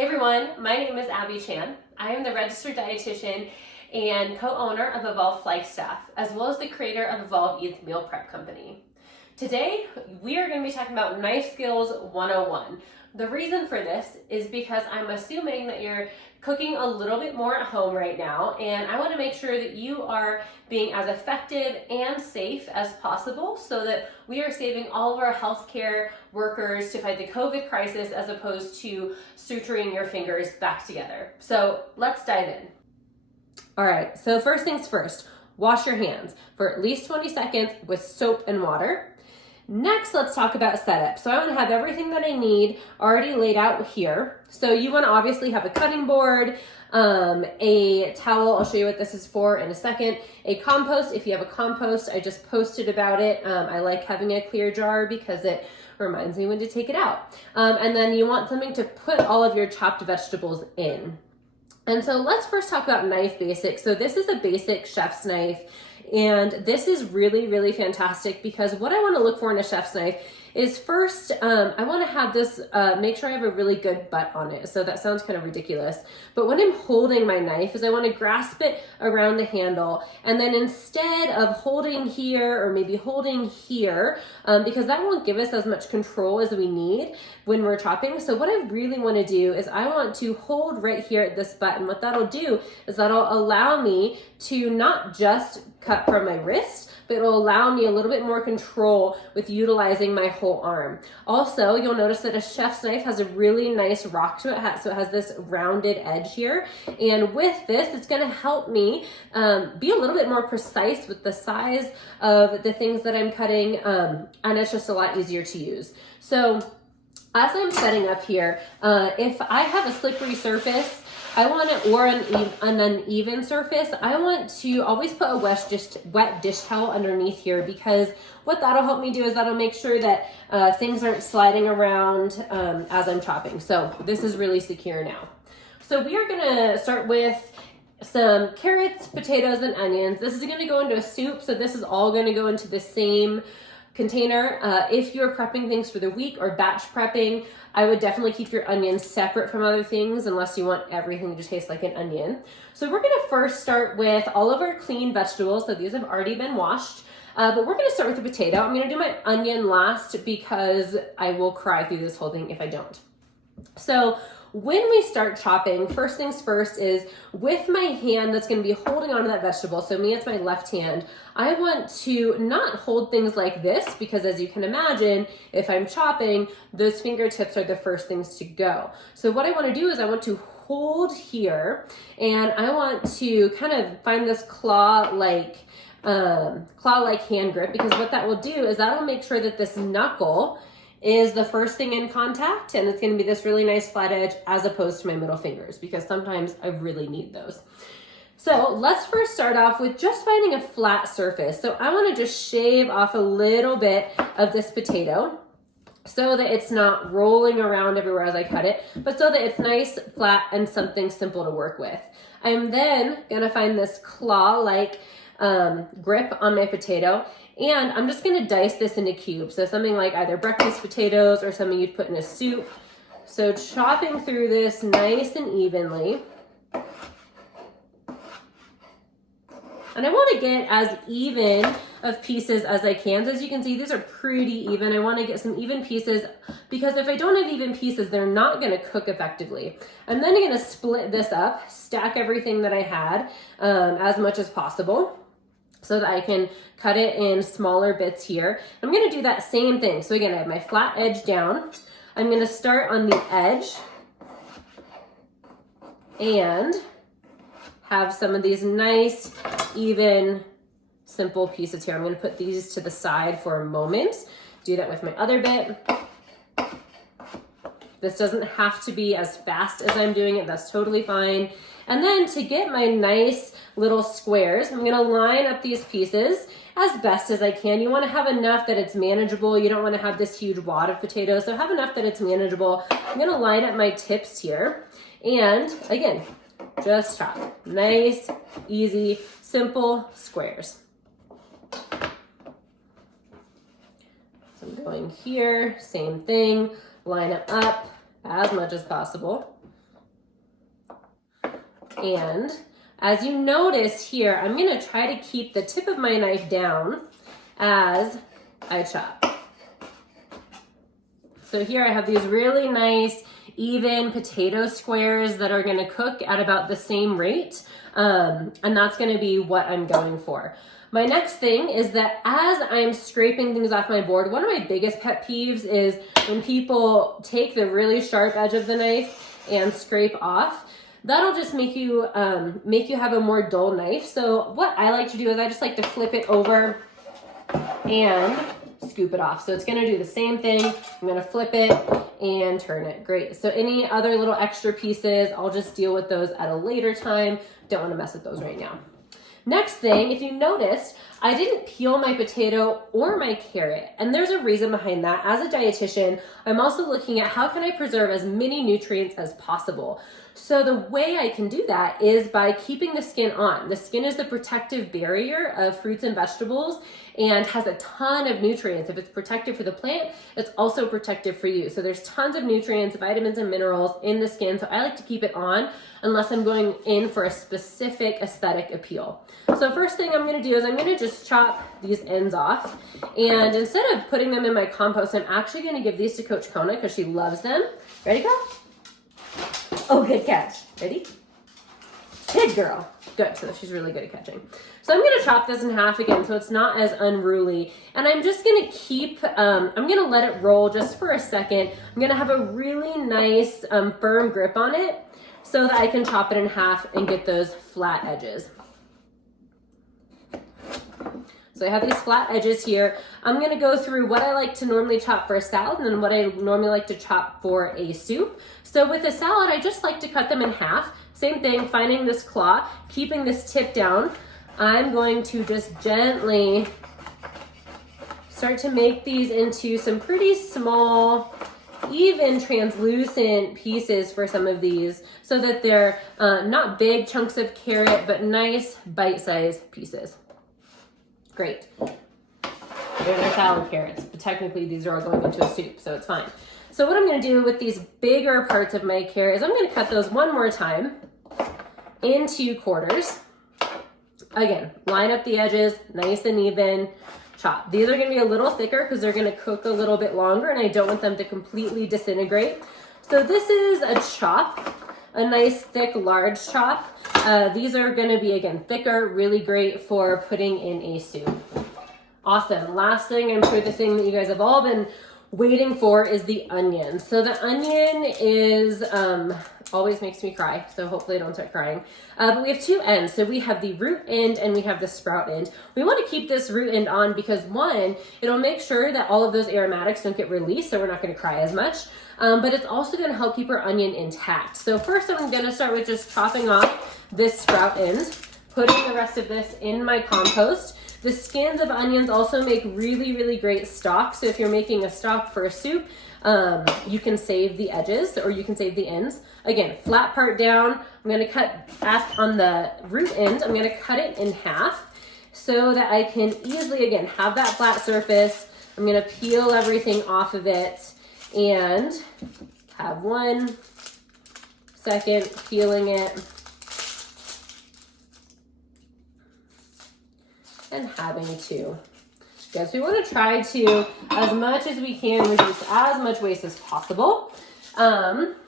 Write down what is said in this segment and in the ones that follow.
Hey everyone, my name is Abby Chan. I am the registered dietitian and co-owner of Evolve Flagstaff, as well as the creator of Evolve Eats Meal Prep Company. Today, we are going to be talking about Knife Skills 101. The reason for this is because I'm assuming that you're cooking a little bit more at home right now, and I want to make sure that you are being as effective and safe as possible so that we are saving all of our healthcare workers to fight the COVID crisis as opposed to suturing your fingers back together. So let's dive in. All right, so first things first, wash your hands for at least 20 seconds with soap and water. Next, let's talk about setup. So I want to have everything that I need already laid out here. So you want to obviously have a cutting board, a towel, I'll show you what this is for in a second, a compost, if you have a compost, I just posted about it. I like having a clear jar because it reminds me when to take it out. And then you want something to put all of your chopped vegetables in. And so let's first talk about knife basics. So this is a basic chef's knife. And this is really, really fantastic because what I want to look for in a chef's knife is first, I want to have this, make sure I have a really good butt on it. So that sounds kind of ridiculous. But when I'm holding my knife is I want to grasp it around the handle. And then instead of holding here or maybe holding here, because that won't give us as much control as we need when we're chopping. So what I really want to do is I want to hold right here at this butt. And what that'll do is that'll allow me to not just cut from my wrist, but it'll allow me a little bit more control with utilizing my whole arm. Also, you'll notice that a chef's knife has a really nice rock to it, so it has this rounded edge here. And with this, it's gonna help me be a little bit more precise with the size of the things that I'm cutting, and it's just a lot easier to use. So as I'm setting up here, if I have a slippery surface, I want it, or an uneven surface, I want to always put a wet dish towel underneath here, because what that'll help me do is that'll make sure that things aren't sliding around as I'm chopping. So this is really secure now. So we are gonna start with some carrots, potatoes, and onions. This is gonna go into a soup, so this is all gonna go into the same container. If you're prepping things for the week or batch prepping, I would definitely keep your onions separate from other things unless you want everything to taste like an onion. So we're gonna first start with all of our clean vegetables. So these have already been washed, but we're gonna start with the potato. I'm gonna do my onion last because I will cry through this whole thing if I don't. So when we start chopping, first things first is with my hand that's going to be holding onto that vegetable, so me, it's my left hand, I want to not hold things like this because as you can imagine, if I'm chopping, those fingertips are the first things to go. So what I want to do is I want to hold here and I want to kind of find this claw-like hand grip, because what that will do is that'll make sure that this knuckle is the first thing in contact, and it's going to be this really nice flat edge as opposed to my middle fingers, because sometimes I really need those. So let's first start off with just finding a flat surface. So I want to just shave off a little bit of this potato so that it's not rolling around everywhere as I cut it, but so that it's nice, flat, and something simple to work with. I'm then going to find this claw-like grip on my potato, and I'm just gonna dice this into cubes. So something like either breakfast potatoes or something you'd put in a soup. So chopping through this nice and evenly. And I wanna get as even of pieces as I can. So as you can see, these are pretty even. I wanna get some even pieces because if I don't have even pieces, they're not gonna cook effectively. I'm then gonna split this up, stack everything that I had as much as possible, so that I can cut it in smaller bits here. I'm gonna do that same thing. So again, I have my flat edge down. I'm gonna start on the edge and have some of these nice, even, simple pieces here. I'm gonna put these to the side for a moment. Do that with my other bit. This doesn't have to be as fast as I'm doing it, that's totally fine. And then to get my nice little squares, I'm gonna line up these pieces as best as I can. You wanna have enough that it's manageable. You don't wanna have this huge wad of potatoes, so have enough that it's manageable. I'm gonna line up my tips here. And again, just chop. Nice, easy, simple squares. So I'm going here, same thing, line it up as much as possible. And as you notice here, I'm gonna try to keep the tip of my knife down as I chop. So here I have these really nice, even potato squares that are gonna cook at about the same rate. And that's gonna be what I'm going for. My next thing is that as I'm scraping things off my board, one of my biggest pet peeves is when people take the really sharp edge of the knife and scrape off. That'll just make you have a more dull knife. So what I like to do is I just like to flip it over and scoop it off. So it's gonna do the same thing. I'm gonna flip it and turn it. Great. So any other little extra pieces, I'll just deal with those at a later time. Don't wanna mess with those right now. Next thing, if you noticed, I didn't peel my potato or my carrot, and there's a reason behind that. As a dietitian, I'm also looking at how can I preserve as many nutrients as possible. So the way I can do that is by keeping the skin on. The skin is the protective barrier of fruits and vegetables and has a ton of nutrients. If it's protective for the plant, it's also protective for you. So there's tons of nutrients, vitamins, and minerals in the skin. So I like to keep it on unless I'm going in for a specific aesthetic appeal. So first thing I'm gonna do is I'm gonna just chop these ends off. And instead of putting them in my compost, I'm actually gonna give these to Coach Kona because she loves them. Ready, girl? Oh, good catch. Ready? Good girl. Good. So she's really good at catching. So I'm going to chop this in half again so it's not as unruly. And I'm just going to keep, I'm going to let it roll just for a second. I'm going to have a really nice firm grip on it so that I can chop it in half and get those flat edges. So I have these flat edges here. I'm gonna go through what I like to normally chop for a salad and then what I normally like to chop for a soup. So with a salad, I just like to cut them in half. Same thing, finding this claw, keeping this tip down. I'm going to just gently start to make these into some pretty small, even translucent pieces for some of these so that they're not big chunks of carrot, but nice bite-sized pieces. Great. They're their salad carrots, but technically these are all going into a soup, so it's fine. So what I'm gonna do with these bigger parts of my carrot is I'm gonna cut those one more time into quarters. Again, line up the edges, nice and even, chop. These are gonna be a little thicker because they're gonna cook a little bit longer and I don't want them to completely disintegrate. So this is a chop, a nice thick large chop. These are gonna be, again, thicker, really great for putting in a soup. Awesome. Last thing, I'm sure the thing that you guys have all been waiting for is the onion. So the onion is, always makes me cry, so hopefully I don't start crying. But we have two ends. So we have the root end and we have the sprout end. We want to keep this root end on because one, it'll make sure that all of those aromatics don't get released, so we're not going to cry as much. But it's also going to help keep our onion intact. So first I'm going to start with just chopping off this sprout end, putting the rest of this in my compost. The skins of onions also make really, really great stock. So if you're making a stock for a soup, you can save the edges or you can save the ends. Again, flat part down. I'm gonna cut on the root end, I'm gonna cut it in half so that I can easily, again, have that flat surface. I'm gonna peel everything off of it and have 1 second peeling it. And having to. Yes, we want to try to, as much as we can, reduce as much waste as possible,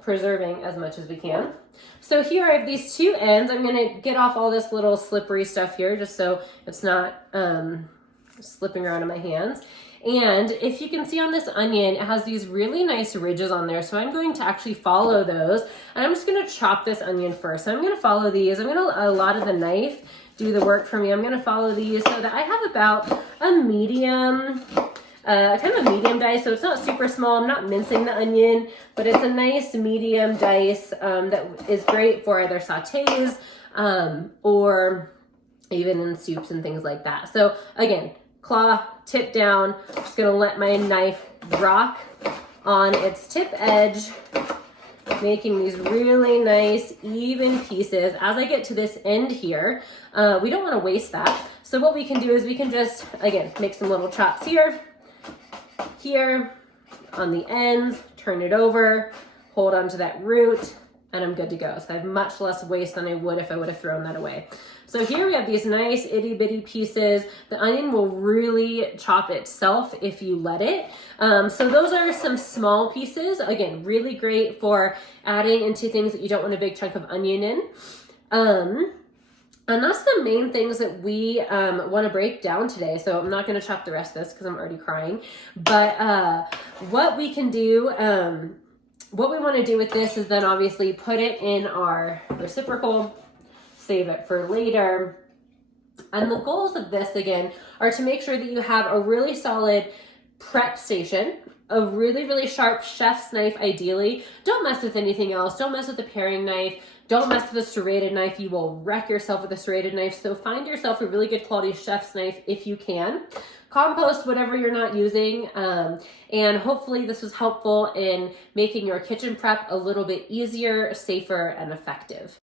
preserving as much as we can. So here I have these two ends. I'm going to get off all this little slippery stuff here just so it's not slipping around in my hands. And if you can see on this onion, it has these really nice ridges on there. So I'm going to actually follow those. And I'm just going to chop this onion first. So I'm going to follow these. I'm going to allow the knife do the work for me. I'm going to follow these so that I have about a medium, kind of a medium dice. So it's not super small. I'm not mincing the onion, but it's a nice medium dice that is great for either sautés or even in soups and things like that. So again, claw, tip down. Just going to let my knife rock on its tip edge, making these really nice, even pieces. As I get to this end here, we don't want to waste that. So what we can do is we can just, again, make some little chops here, here, on the ends, turn it over, hold on to that root, and I'm good to go. So I have much less waste than I would if I would have thrown that away. So here we have these nice itty bitty pieces. The onion will really chop itself if you let it. So those are some small pieces. Again, really great for adding into things that you don't want a big chunk of onion in. And that's the main things that we want to break down today. So I'm not going to chop the rest of this because I'm already crying. But what we can do, what we want to do with this is then obviously put it in our reciprocal, save it for later. And the goals of this, again, are to make sure that you have a really solid prep station, a really, really sharp chef's knife ideally. Don't mess with anything else. Don't mess with the paring knife. Don't mess with a serrated knife. You will wreck yourself with a serrated knife. So find yourself a really good quality chef's knife if you can. Compost whatever you're not using. And hopefully this was helpful in making your kitchen prep a little bit easier, safer, and effective.